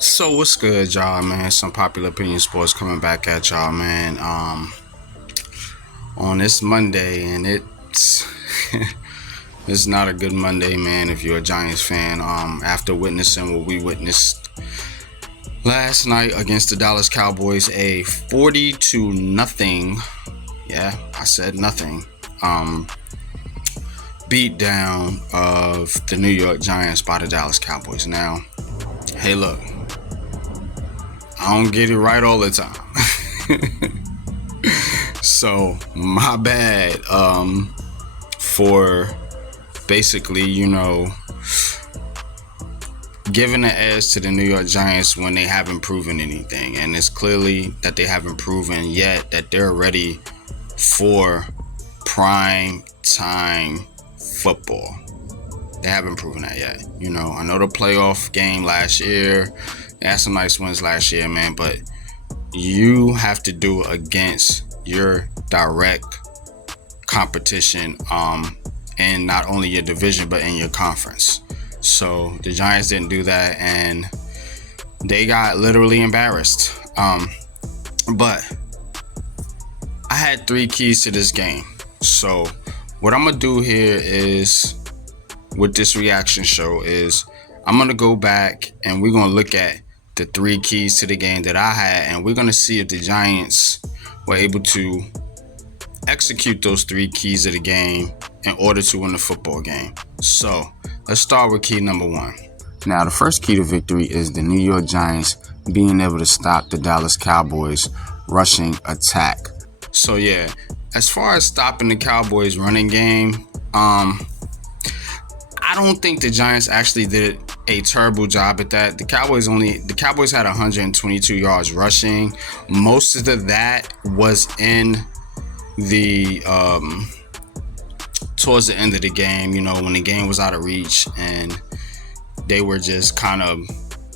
So what's good, y'all, man? Some popular opinion sports coming back at y'all, man. On this Monday, and it's not a good Monday, man. If you're a Giants fan, after witnessing what we witnessed last night against the Dallas Cowboys, a 40-0, yeah, I said nothing, beat down of the New York Giants by the Dallas Cowboys. Now, hey, look, I don't get it right all the time. So my bad for basically, giving the edge to the New York Giants when they haven't proven anything. And it's clearly that they haven't proven yet that they're ready for prime time football. They haven't proven that yet. I know the playoff game last year, they had some nice wins last year, man, but you have to do it against your direct competition in not only your division but in your conference. So the Giants didn't do that, and they got literally embarrassed. But I had three keys to this game. So what I'm gonna do here is, with this reaction show, is I'm gonna go back and we're gonna look at the three keys to the game that I had, and we're gonna see if the Giants were able to execute those three keys of the game in order to win the football game. So let's start with key number one. Now, the first key to victory is the New York Giants being able to stop the Dallas Cowboys rushing attack. So yeah, as far as stopping the Cowboys running game, I don't think the Giants actually did a terrible job at that. The Cowboys had 122 yards rushing. Most of that was in the towards the end of the game, when the game was out of reach and they were just kind of,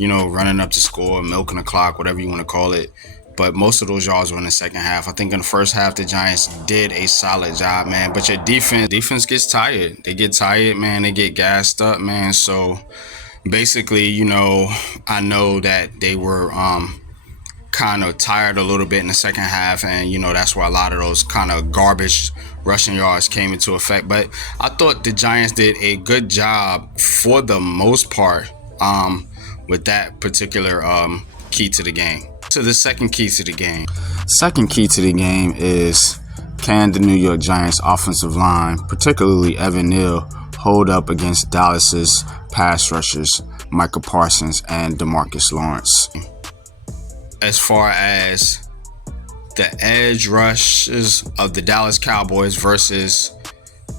running up to score, milking the clock, whatever you want to call it. But most of those yards were in the second half. I think in the first half, the Giants did a solid job, man. But your defense gets tired. They get tired, man. They get gassed up, man. So basically, I know that they were kind of tired a little bit in the second half, and that's where a lot of those kind of garbage rushing yards came into effect. But I thought the Giants did a good job for the most part with that particular key to the game. To the second key to the game. Second key to the game is, can the New York Giants offensive line, particularly Evan Neal, hold up against Dallas's pass rushers, Micah Parsons and DeMarcus Lawrence? As far as the edge rushes of the Dallas Cowboys versus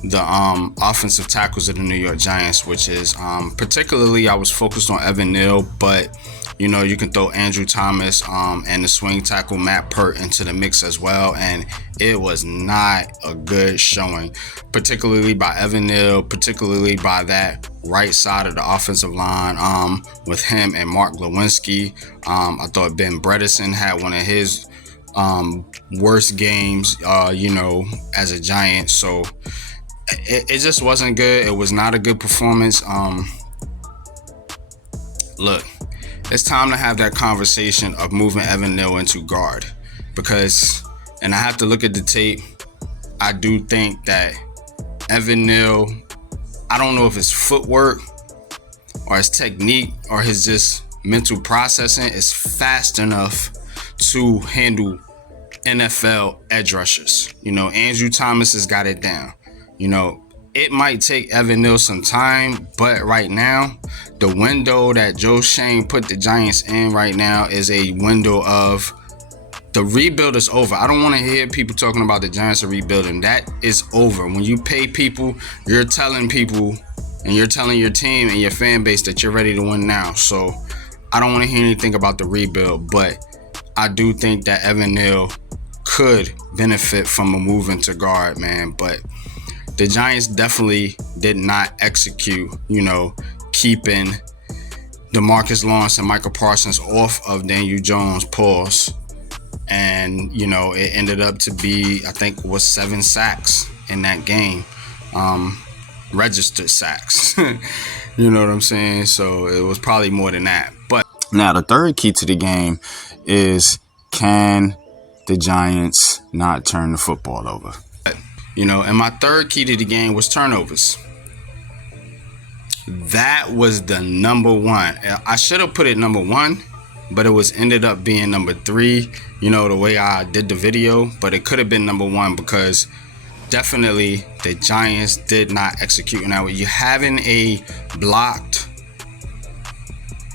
the offensive tackles of the New York Giants, which is particularly I was focused on Evan Neal, but you can throw Andrew Thomas and the swing tackle Matt Pert into the mix as well, and it was not a good showing, particularly by Evan Neal, particularly by that right side of the offensive line with him and Mark Lewinsky. I thought Ben Bredesen had one of his worst games, as a Giant. So it just wasn't good. It was not a good performance. Look, it's time to have that conversation of moving Evan Neal into guard, because, and I have to look at the tape, I do think that Evan Neal, I don't know if his footwork or his technique or his just mental processing is fast enough to handle NFL edge rushers. Andrew Thomas has got it down. It might take Evan Neal some time, but right now, the window that Joe Shane put the Giants in right now is a window of the rebuild is over. I don't want to hear people talking about the Giants are rebuilding. That is over. When you pay people, you're telling people and you're telling your team and your fan base that you're ready to win now. So I don't want to hear anything about the rebuild, but I do think that Evan Neal could benefit from a move into guard, man. But the Giants definitely did not execute, keeping DeMarcus Lawrence and Michael Parsons off of Daniel Jones' paws. And, it ended up to be, I think, was 7 sacks in that game. Registered sacks. You know what I'm saying? So it was probably more than that. But Now, the third key to the game is, can the Giants not turn the football over? And my third key to the game was turnovers. That was the number one. I should have put it number one, but it was ended up being number three, the way I did the video. But it could have been number one because definitely the Giants did not execute. Now, you're having a blocked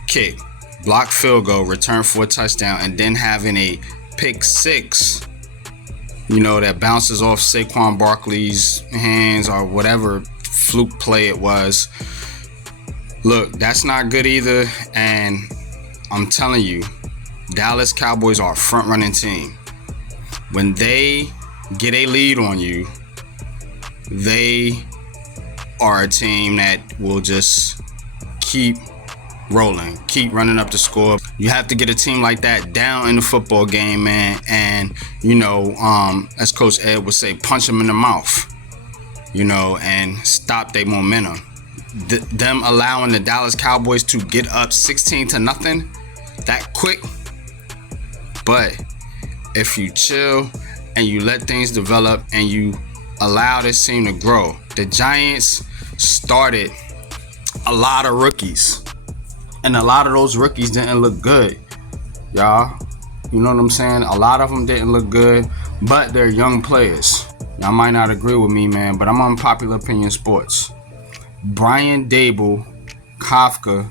kick, blocked field goal, return for a touchdown, and then having a pick six, that bounces off Saquon Barkley's hands or whatever fluke play it was. Look, that's not good either. And I'm telling you, Dallas Cowboys are a front-running team. When they get a lead on you, they are a team that will just keep rolling, keep running up the score. You have to get a team like that down in the football game, man. And, as Coach Ed would say, punch them in the mouth, and stop their momentum. Them allowing the Dallas Cowboys to get up 16-0 that quick. But if you chill and you let things develop and you allow this team to grow, the Giants started a lot of rookies, and a lot of those rookies didn't look good, y'all. You know what I'm saying? A lot of them didn't look good, but they're young players. Y'all might not agree with me, man, but I'm on Popular Opinion Sports. Brian Dable, Kafka,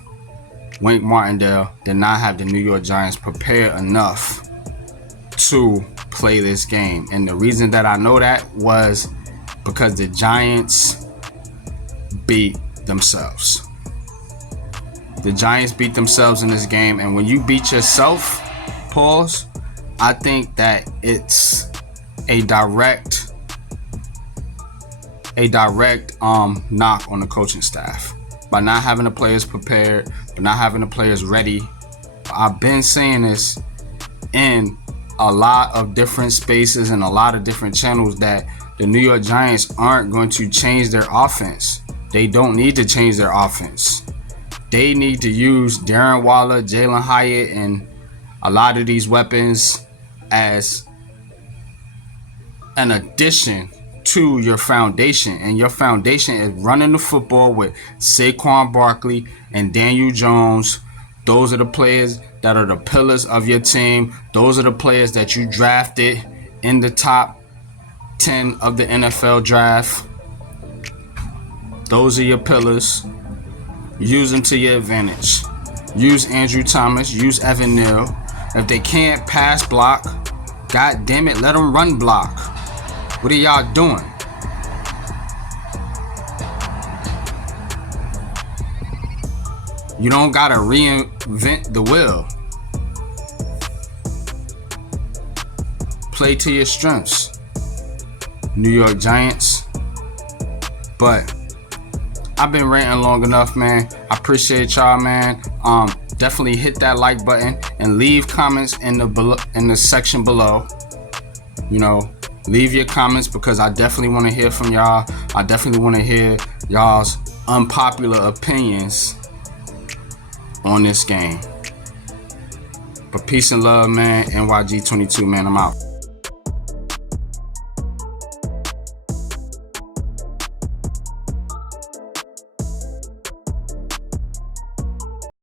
Wink Martindale did not have the New York Giants prepared enough to play this game. And the reason that I know that was because the Giants beat themselves. The Giants beat themselves in this game. And when you beat yourself, pause, I think that it's a direct knock on the coaching staff by not having the players prepared, by not having the players ready. I've been saying this in a lot of different spaces and a lot of different channels that the New York Giants aren't going to change their offense. They don't need to change their offense. They need to use Darren Waller, Jalen Hyatt, and a lot of these weapons as an addition to your foundation. And your foundation is running the football with Saquon Barkley and Daniel Jones. Those are the players that are the pillars of your team. Those are the players that you drafted in the top 10 of the NFL draft. Those are your pillars. Use them to your advantage. Use Andrew Thomas. Use Evan Neal. If they can't pass block, God damn it, let them run block. What are y'all doing? You don't gotta reinvent the wheel. Play to your strengths, New York Giants. But I've been ranting long enough, man. I appreciate y'all, man. Definitely hit that like button and leave comments in the section below. Leave your comments because I definitely want to hear from y'all. I definitely want to hear y'all's unpopular opinions on this game. But peace and love, man. NYG22, man. I'm out.